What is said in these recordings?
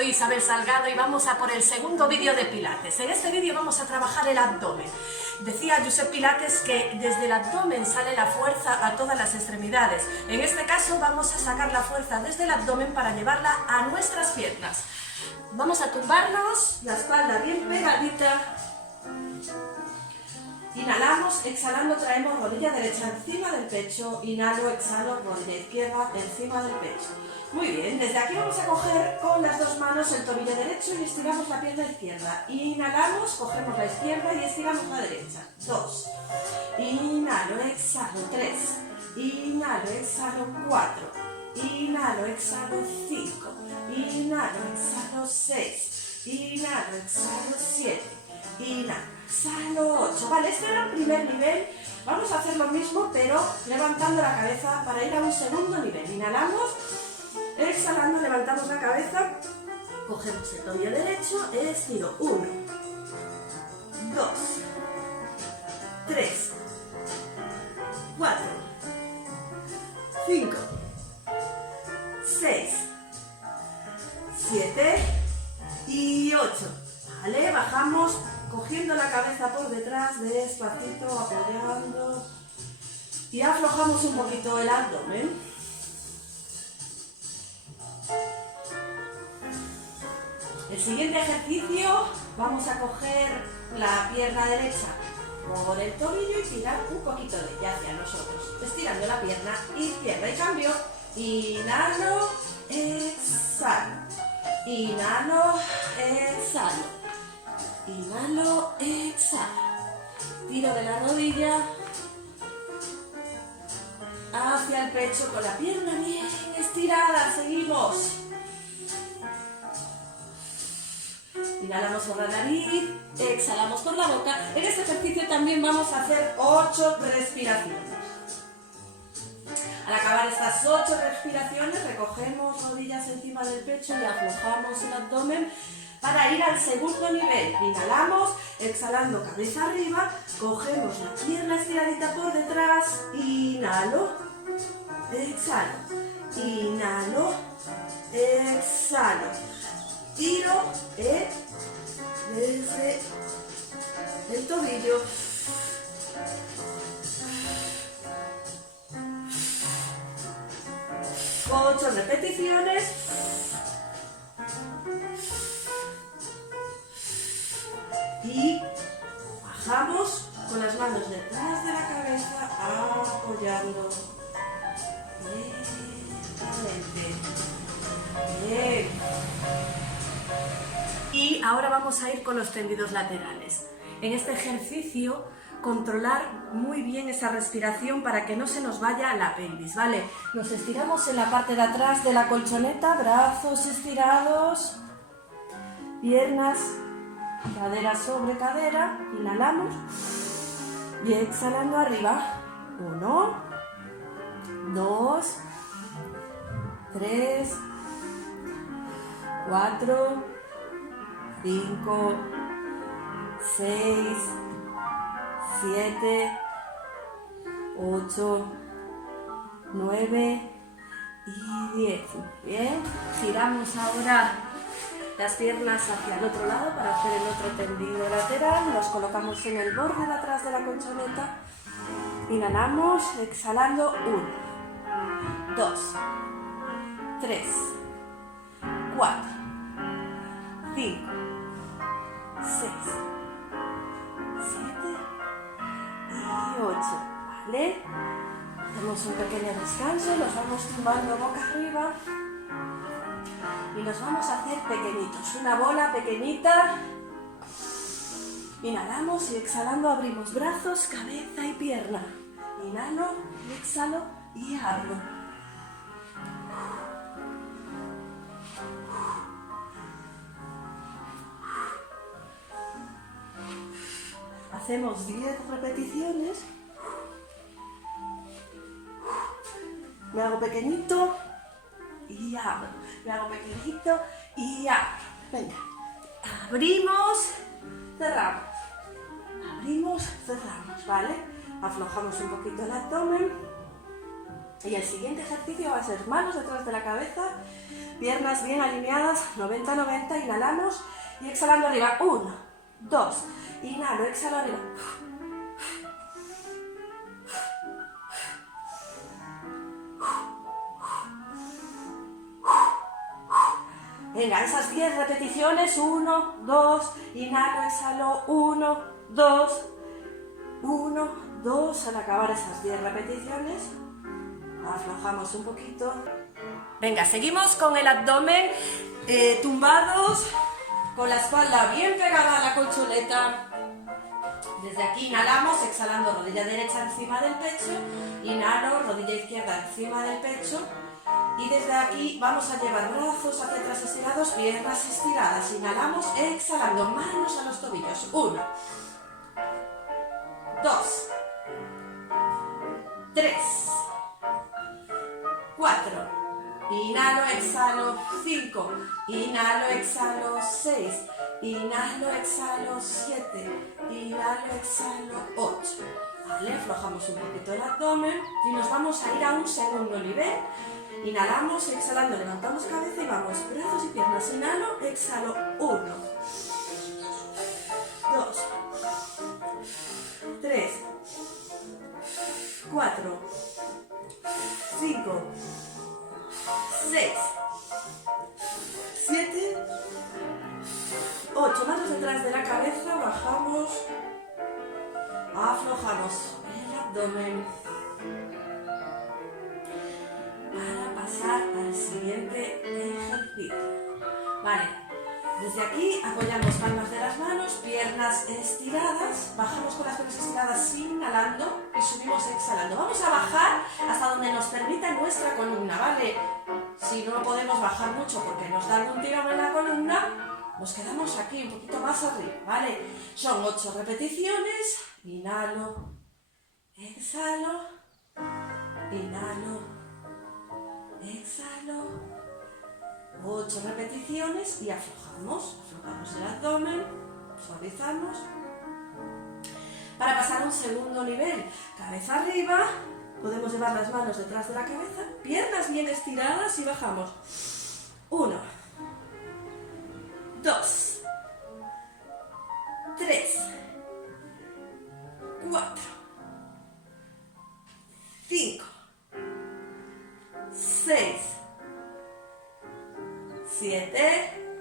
soy Isabel Salgado y vamos a por el segundo vídeo de Pilates. En este vídeo vamos a trabajar el abdomen. Decía Josep Pilates que desde el abdomen sale la fuerza a todas las extremidades. En este caso vamos a sacar la fuerza desde el abdomen para llevarla a nuestras piernas. Vamos a tumbarnos, la espalda bien pegadita. Inhalamos, exhalando traemos rodilla derecha encima del pecho, inhalo, exhalo, rodilla izquierda encima del pecho. Muy bien, desde aquí vamos a coger con las dos manos el tobillo derecho y estiramos la pierna izquierda. Inhalamos, cogemos la izquierda y estiramos la derecha. 2. Inhalo, exhalo, 3. Inhalo, exhalo, 4. Inhalo, exhalo, 5. Inhalo, exhalo, 6. Inhalo, exhalo, 7. Inhalo, exhalo, 8. Vale, este era el primer nivel. Vamos a hacer lo mismo, pero levantando la cabeza para ir a un segundo nivel. Inhalamos, exhalando, levantamos la cabeza, cogemos el tobillo derecho, estiro. 1, 2, 3, 4, 5, 6, 7 y 8. Vale, bajamos cogiendo la cabeza por detrás, despacito, apoyando y aflojamos un poquito el abdomen. El siguiente ejercicio, vamos a coger la pierna derecha por el tobillo y tirar un poquito de ella hacia nosotros, estirando la pierna izquierda y cambio. Inhalo, exhalo. Inhalo, exhalo. Inhalo, exhalo. Tiro de la rodilla hacia el pecho con la pierna bien estirada. Seguimos. Inhalamos por la nariz, exhalamos por la boca. En este ejercicio también vamos a hacer 8 respiraciones. Al acabar estas 8 respiraciones, recogemos rodillas encima del pecho y aflojamos el abdomen para ir al segundo nivel. Inhalamos, exhalando cabeza arriba, cogemos la pierna estiradita por detrás, inhalo, exhalo, inhalo, exhalo. Tiro desde el tobillo. Ocho repeticiones. Y bajamos con las manos detrás de la cabeza, apoyando. Bien. Y ahora vamos a ir con los tendidos laterales. En este ejercicio, controlar muy bien esa respiración para que no se nos vaya la pelvis, ¿vale? Nos estiramos en la parte de atrás de la colchoneta, brazos estirados, piernas, cadera sobre cadera, inhalamos y exhalando arriba. 1, 2, 3, 4, 5, 6, 7, 8, 9 y 10. Bien, giramos ahora las piernas hacia el otro lado para hacer el otro tendido lateral. Nos colocamos en el borde de atrás de la colchoneta. Inhalamos, exhalando. 1, 2, 3, 4, 5, 6, 7 y 8, ¿vale? Hacemos un pequeño descanso, nos vamos tumbando boca arriba y nos vamos a hacer pequeñitos, una bola pequeñita. Inhalamos y exhalando abrimos brazos, cabeza y pierna. Inhalo, exhalo y abro. Hacemos 10 repeticiones. Me hago pequeñito y abro. Me hago pequeñito y abro. Venga. Abrimos, cerramos. Abrimos, cerramos, ¿vale? Aflojamos un poquito el abdomen. Y el siguiente ejercicio va a ser manos detrás de la cabeza, piernas bien alineadas, 90-90, inhalamos y exhalando arriba. 1, 2, inhalo, exhalo arriba. Venga, esas 10 repeticiones, 1, 2, inhalo, exhalo, 1, 2, 1, 2, al acabar esas 10 repeticiones, aflojamos un poquito. Venga, seguimos con el abdomen tumbados, con la espalda bien pegada a la colchoneta. Desde aquí inhalamos, exhalando rodilla derecha encima del pecho, inhalo, rodilla izquierda encima del pecho. Y desde aquí vamos a llevar brazos hacia atrás estirados, piernas estiradas. Inhalamos, exhalando, manos a los tobillos. 1, 2, 3, 4. Inhalo, exhalo, 5. Inhalo, exhalo, 6. Inhalo, exhalo, 7. Inhalo, exhalo, 8. Vale, aflojamos un poquito el abdomen y nos vamos a ir a un segundo nivel. Inhalamos, exhalando, levantamos cabeza y vamos, brazos y piernas. Inhalo, exhalo, 1, 2, 3, 4, 5, 6, 7, 8. Manos detrás de la cabeza, bajamos, aflojamos el abdomen. Para pasar al siguiente ejercicio. Vale, desde aquí apoyamos palmas de las manos, piernas estiradas, bajamos con las piernas estiradas inhalando y subimos exhalando. Vamos a bajar hasta donde nos permita nuestra columna, ¿vale? Si no podemos bajar mucho porque nos da algún tirón en la columna, nos quedamos aquí un poquito más arriba, ¿vale? Son 8 repeticiones, inhalo, exhalo, inhalo, exhalo, 8 repeticiones y aflojamos el abdomen, suavizamos. Para pasar a un segundo nivel, cabeza arriba, podemos llevar las manos detrás de la cabeza, piernas bien estiradas y bajamos. 1, 2, 3, 4, 5, 6, 7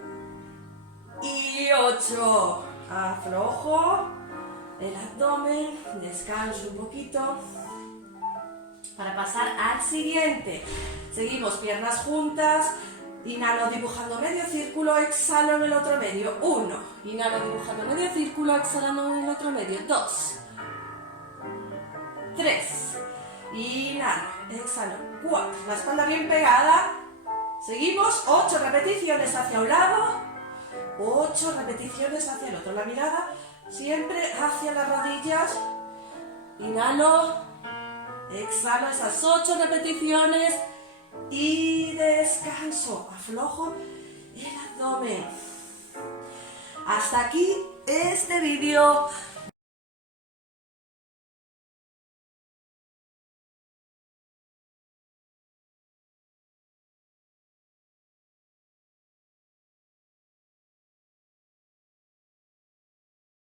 y 8. Aflojo el abdomen, descanso un poquito. Para pasar al siguiente, seguimos piernas juntas. Inhalo dibujando medio círculo, exhalo en el otro medio. 1, inhalo dibujando medio círculo, exhalando en el otro medio. 2, 3, inhalo, exhalo, 4, la espalda bien pegada. Seguimos, 8 repeticiones hacia un lado, 8 repeticiones hacia el otro. La mirada siempre hacia las rodillas. Inhalo, exhalo esas 8 repeticiones y descanso. Aflojo el abdomen. Hasta aquí este vídeo.